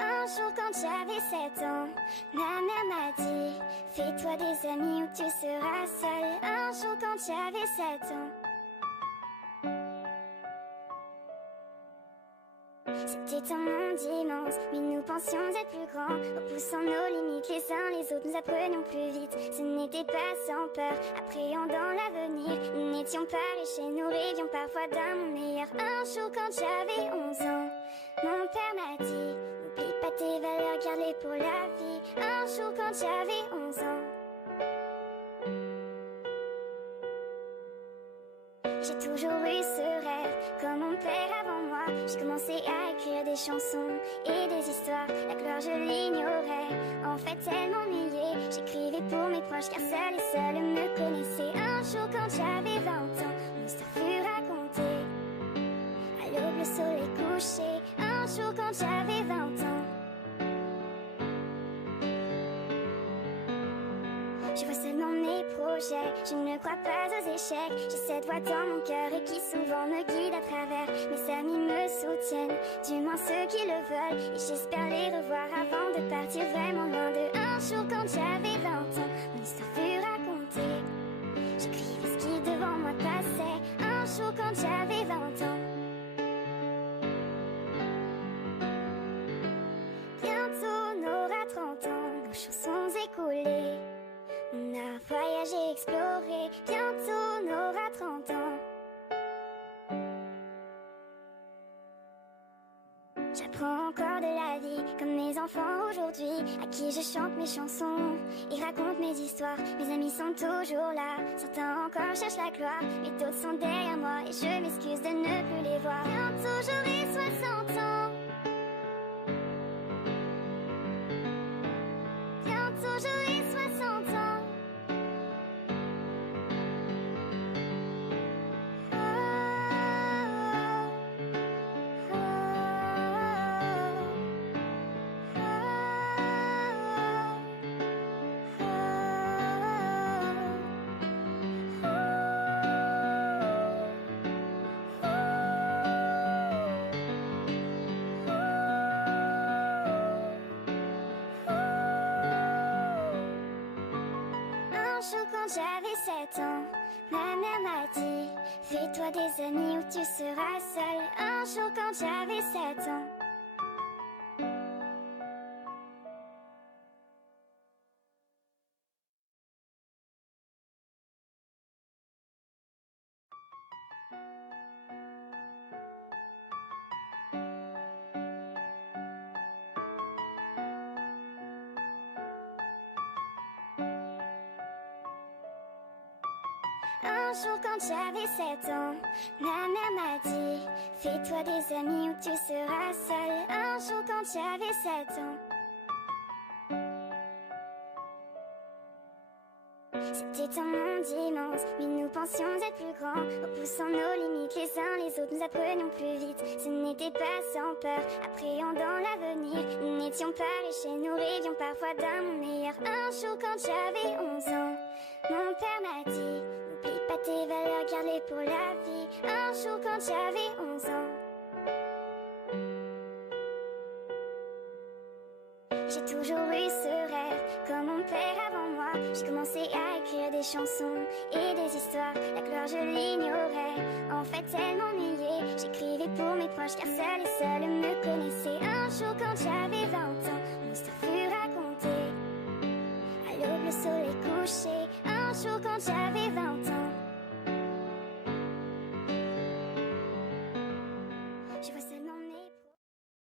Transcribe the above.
Un jour quand j'avais 7 ans, ma mère m'a dit: fais-toi des amis ou tu seras seule. Un jour quand j'avais 7 ans, c'était un monde immense, mais nous pensions être plus grands. Repoussant nos limites les uns les autres, nous apprenions plus vite. Ce n'était pas sans peur, appréhendant l'avenir. Nous n'étions pas riches et nous rêvions parfois d'un monde meilleur. Un jour quand j'avais 11 ans, mon père m'a dit: n'oublie pas tes valeurs, garde-les pour la vie. Un jour quand j'avais 11 ans, j'ai toujours eu ce rêve, comme mon père avant moi. J'ai commencé à écrire des chansons et des histoires. La gloire je l'ignorais, en fait elle m'ennuyait. J'écrivais pour mes proches car seuls et seuls me connaissaient. Un jour quand j'avais 20 ans, mon histoire fut racontée. À l'aube le soleil couché, un jour quand j'avais 20 ans. Je vois seulement mes projets, je ne crois pas aux échecs. J'ai cette voix dans mon cœur et qui souvent me guide à travers. Mes amis me soutiennent, du moins ceux qui le veulent. Et j'espère les revoir avant de partir vraiment loin d'eux. Un jour quand j'avais 20 ans, mon histoire fut racontée. J'écrivais ce qui devant moi passait. Un jour quand j'avais 20 ans. Bientôt on aura 30 ans, nos chansons écoulées. On a voyagé, exploré, bientôt on aura 30 ans. J'apprends encore de la vie, comme mes enfants aujourd'hui, à qui je chante mes chansons et raconte mes histoires. Mes amis sont toujours là, certains encore cherchent la gloire, mais d'autres sont derrière moi et je m'excuse de ne plus les voir. Bientôt j'aurai 60 ans. Bientôt j'aurai 60 ans. J'avais 7 ans, ma mère m'a dit: fais-toi des amis ou tu seras seule. Un jour quand j'avais 7 ans. Un jour quand j'avais 7 ans, ma mère m'a dit: fais-toi des amis ou tu seras seule. Un jour quand j'avais 7 ans. C'était un monde immense, mais nous pensions être plus grands. Repoussant nos limites les uns les autres, nous apprenions plus vite. Ce n'était pas sans peur, appréhendant l'avenir. Nous n'étions pas riches et nous rêvions parfois d'un monde meilleur. Un jour quand j'avais 11 ans, mon père m'a dit: n'oublie pas tes valeurs, garde-les pour la vie. Un jour quand j'avais 11 ans. J'ai toujours eu ce rêve, comme mon père avant moi. J'ai commencé à écrire des chansons et des histoires. La gloire je l'ignorais, en fait elle m'ennuyait. J'écrivais pour mes proches car seuls et seuls me connaissaient. Un jour quand j'avais 20 ans, mon histoire fut racontée. À l'aube le soleil couché, un jour quand j'avais 20 ans.